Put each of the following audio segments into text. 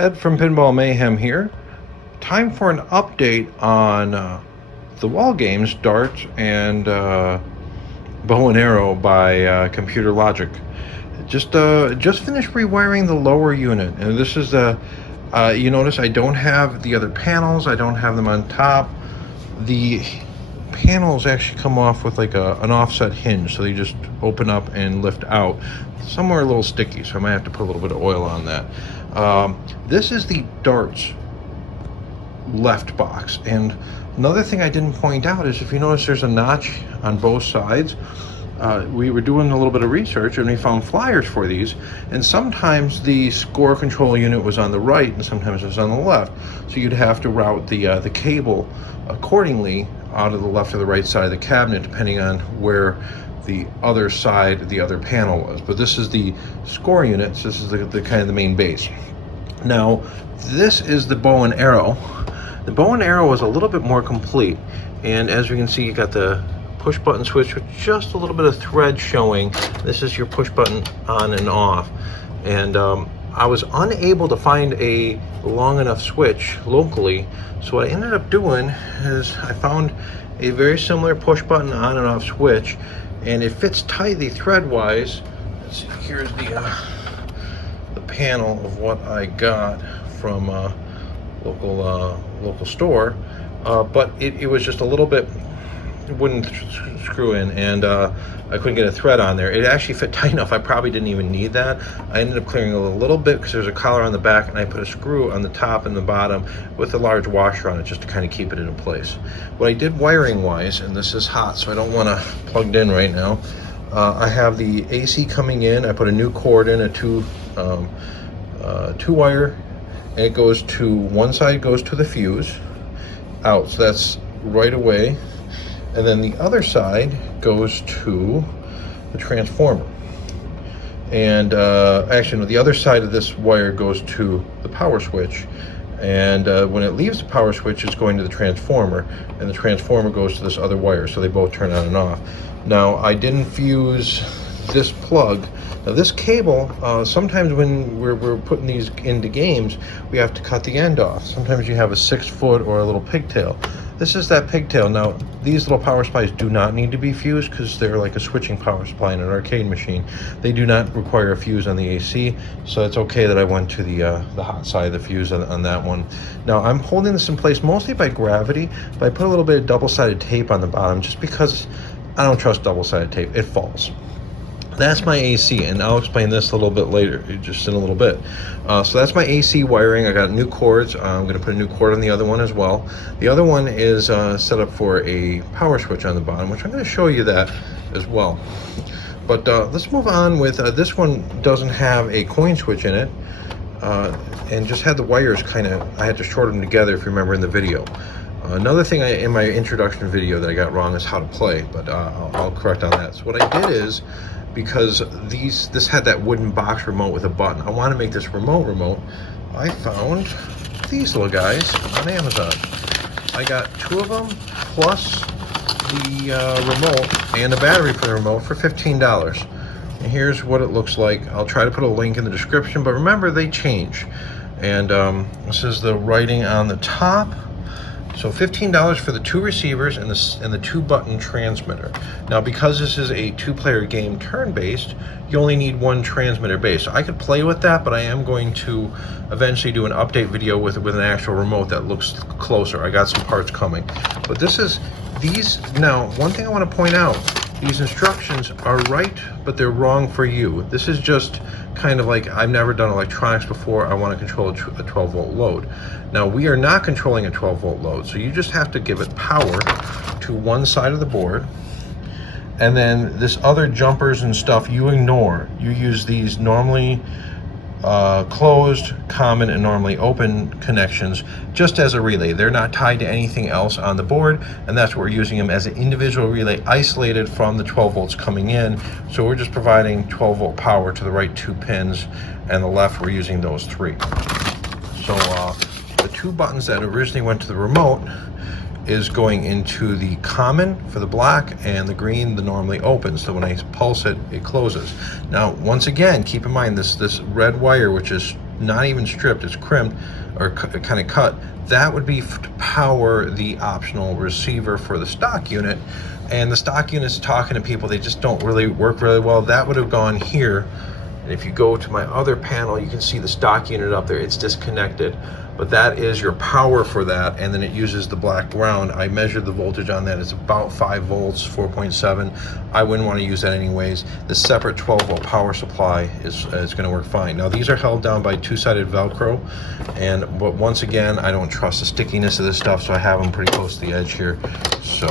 Ed from Pinball Mayhem here. Time for an update on the wall games Dart and Bow and Arrow by Computer Logic. Just finished rewiring the lower unit, and this is the you notice I don't have the other panels. I don't have them on top. The panels actually come off with like an offset hinge, so they just open up and lift out. Some are a little sticky, so I might have to put a little bit of oil on that. This is the Darts left box, and another thing I didn't point out is if you notice there's a notch on both sides. We were doing a little bit of research and we found flyers for these, and sometimes the score control unit was on the right and sometimes it was on the left, so you'd have to route the cable accordingly out of the left or the right side of the cabinet depending on where the other side, the other panel was. But this is the score units. This is the kind of the main base. Now this is the bow and arrow. The bow and arrow is a little bit more complete, and as you can see, you got the push button switch with just a little bit of thread showing. This is your push button on and off, and I was unable to find a long enough switch locally, so what I ended up doing is I found a very similar push button on and off switch, and it fits tightly thread wise. Let's see, here's the panel of what I got from local store, but it was just a little bit, it wouldn't screw in, and I couldn't get a thread on there. It actually fit tight enough I probably didn't even need that. I ended up clearing a little bit because there's a collar on the back, and I put a screw on the top and the bottom with a large washer on it just to kind of keep it in place. What I did wiring wise, and this is hot so I don't want to plug it in right now, I have the AC coming in. I put a new cord in, a two wire, and it goes to one side, goes to the fuse out, so that's right away. And then the other side goes to the transformer. And actually, no, the other side of this wire goes to the power switch. And when it leaves the power switch, it's going to the transformer. And the transformer goes to this other wire, so they both turn on and off. Now, I didn't fuse this plug. Now, this cable, sometimes when we're putting these into games, we have to cut the end off. Sometimes you have a 6-foot or a little pigtail. This is that pigtail. Now, these little power supplies do not need to be fused because they're like a switching power supply in an arcade machine. They do not require a fuse on the AC, so it's okay that I went to the hot side of the fuse on that one. Now, I'm holding this in place mostly by gravity, but I put a little bit of double-sided tape on the bottom just because I don't trust double-sided tape. It falls. That's my AC, and I'll explain this a little bit later, just in a little bit. So that's my AC wiring. I got new cords. I'm going to put a new cord on the other one as well. The other one is set up for a power switch on the bottom, which I'm going to show you that as well. But let's move on with this one. Doesn't have a coin switch in it, and just had the wires kind of, I had to short them together if you remember in the video. Another thing in my introduction video that I got wrong is how to play, but I'll correct on that. So what I did is, because this had that wooden box remote with a button, I want to make this remote. I found these little guys on Amazon. I got 2 of them plus the remote and a battery for the remote for $15. And here's what it looks like. I'll try to put a link in the description, but remember, they change. And this is the writing on the top. So $15 for the 2 receivers and the 2-button transmitter. Now, because this is a 2-player game turn-based, you only need 1 transmitter base. So I could play with that, but I am going to eventually do an update video with an actual remote that looks closer. I got some parts coming. But this is these. Now, one thing I want to point out, these instructions are right, but they're wrong for you. This is just kind of like, I've never done electronics before. I want to control a 12-volt load. Now, we are not controlling a 12-volt load, so you just have to give it power to one side of the board, and then this other jumpers and stuff you ignore. You use these normally closed, common, and normally open connections just as a relay. They're not tied to anything else on the board, and that's what we're using them as an individual relay, isolated from the 12 volts coming in. So we're just providing 12-volt power to the right 2 pins, and the left we're using those 3. So the 2 buttons that originally went to the remote is going into the common for the black, and the green, the normally open. So when I pulse it, it closes. Now, once again, keep in mind this red wire, which is not even stripped, it's crimped or kind of cut. That would be to power the optional receiver for the stock unit. And the stock unit's talking to people, they just don't really work really well. That would have gone here. And if you go to my other panel, you can see the stock unit up there. It's disconnected, but that is your power for that. And then it uses the black ground. I measured the voltage on that. It's about 5 volts, 4.7. I wouldn't want to use that anyways. The separate 12-volt power supply is going to work fine. Now these are held down by 2-sided Velcro, but once again, I don't trust the stickiness of this stuff, so I have them pretty close to the edge here. So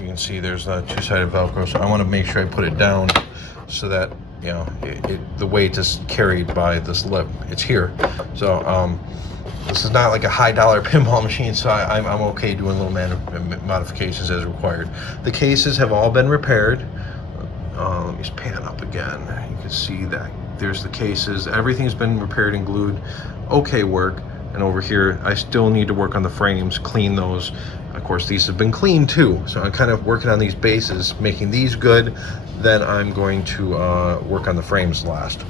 you can see there's a 2-sided Velcro. So I want to make sure I put it down so that, you know, the weight is carried by this lip. It's here. So this is not like a high-dollar pinball machine, so I'm okay doing little modifications as required. The cases have all been repaired. Let me just pan up again. You can see that there's the cases. Everything's been repaired and glued. Okay work. And over here, I still need to work on the frames, clean those. Of course, these have been cleaned too. So I'm kind of working on these bases, making these good. Then I'm going to work on the frames last.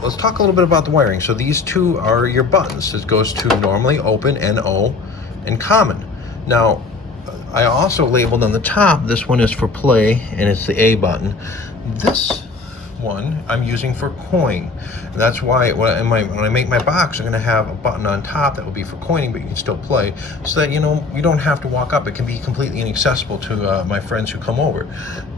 Let's talk a little bit about the wiring. So these two are your buttons. It goes to normally, open, NO, and common. Now, I also labeled on the top, this one is for play, and it's the A button. This one I'm using for coin. And that's why when I make my box, I'm going to have a button on top that will be for coining, but you can still play, so that, you know, you don't have to walk up. It can be completely inaccessible to my friends who come over.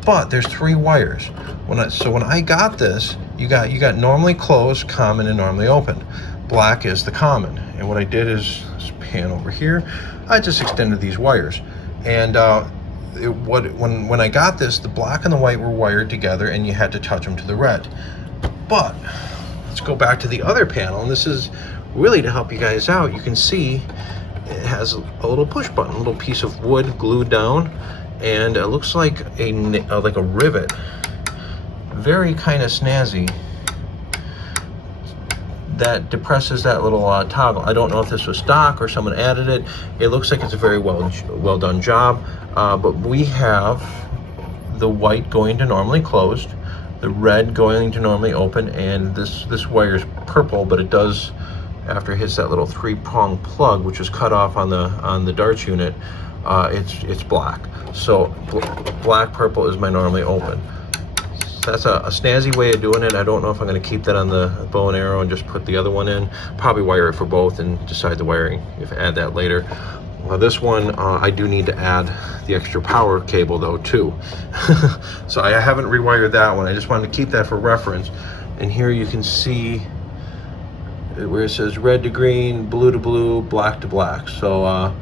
But there's 3 wires. When I got this, you got normally closed, common, and normally open. Black is the common. And what I did is, this pan over here, I just extended these wires. And when I got this, the black and the white were wired together, and you had to touch them to the red. But let's go back to the other panel, and this is really to help you guys out. You can see it has a little push button, a little piece of wood glued down, and it looks like a rivet. Very kind of snazzy. That depresses that little toggle. I don't know if this was stock or someone added it. It looks like it's a very well done job. But we have the white going to normally closed, the red going to normally open, and this wire is purple, but it does, after it hits that little 3-prong plug, which is cut off on the darts unit, it's black. So black purple is my normally open. That's a snazzy way of doing it. I don't know if I'm going to keep that on the bow and arrow and just put the other one in. Probably wire it for both and decide the wiring, if I add that later. Well, this one, I do need to add the extra power cable though too. So I haven't rewired that one. I just wanted to keep that for reference. And here you can see where it says red to green, blue to blue, black to black. So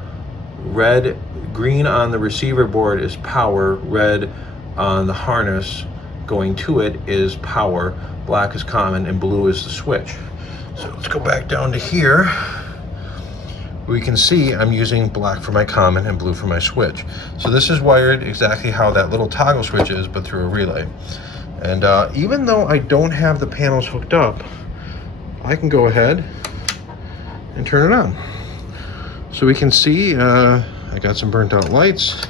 green on the receiver board is power, red on the harness going to it is power, black is common, and blue is the switch. So let's go back down to here. We can see I'm using black for my common and blue for my switch. So this is wired exactly how that little toggle switch is, but through a relay. And even though I don't have the panels hooked up, I can go ahead and turn it on. So we can see I got some burnt out lights,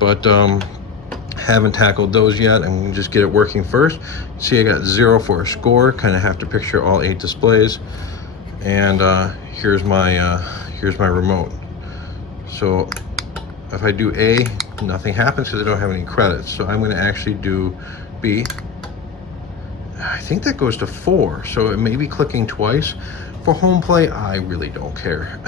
but haven't tackled those yet. I'm gonna just get it working first. See, I got 0 for a score. Kind of have to picture all 8 displays. And here's my remote. So if I do A, nothing happens because I don't have any credits. So I'm going to actually do B. I think that goes to 4. So it may be clicking twice. For home play, I really don't care.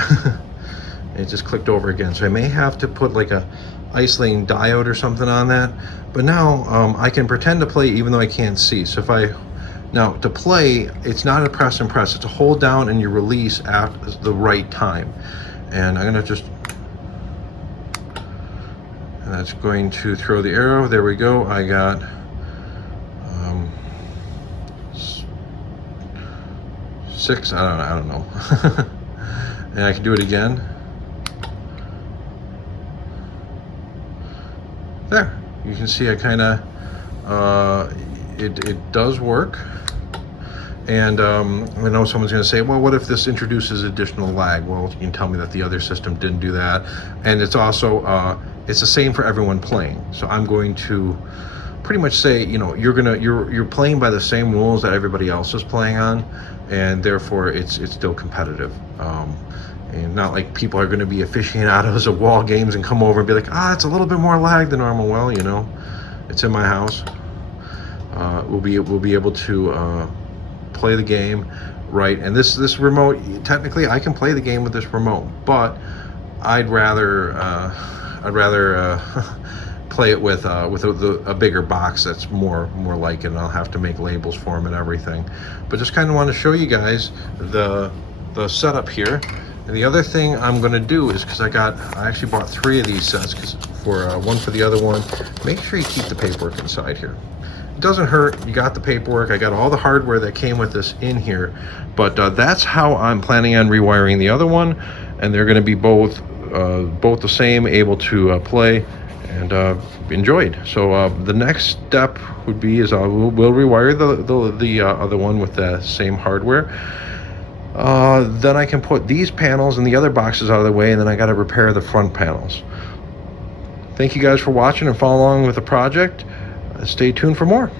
It just clicked over again. So I may have to put like a isolating diode or something on that. But now I can pretend to play even though I can't see. So if now to play, it's not a press and press. It's a hold down and you release at the right time. And I'm gonna just, and that's going to throw the arrow. There we go. I got 6. I don't know. And I can do it again. There, you can see I kind of, it does work. And I know someone's going to say, well, what if this introduces additional lag? Well, you can tell me that the other system didn't do that. And it's also, it's the same for everyone playing. So I'm going to pretty much say, you know, you're playing by the same rules that everybody else is playing on, and therefore it's still competitive. And not like people are going to be aficionados of wall games and come over and be like, it's a little bit more lag than normal. Well, you know, it's in my house. We'll be able to play the game, right? And this remote, technically, I can play the game with this remote, but I'd rather play it with a bigger box that's more like it, and I'll have to make labels for them and everything. But just kind of want to show you guys the setup here. And the other thing I'm going to do is, because I actually bought 3 of these sets, for one for the other one. Make sure you keep the paperwork inside here. It doesn't hurt. You got the paperwork. I got all the hardware that came with this in here. But that's how I'm planning on rewiring the other one, and they're going to be both the same, able to play and enjoyed. So the next step would be we'll rewire the other one with the same hardware. Then I can put these panels and the other boxes out of the way, and then I got to repair the front panels. Thank you guys for watching and follow along with the project. Stay tuned for more.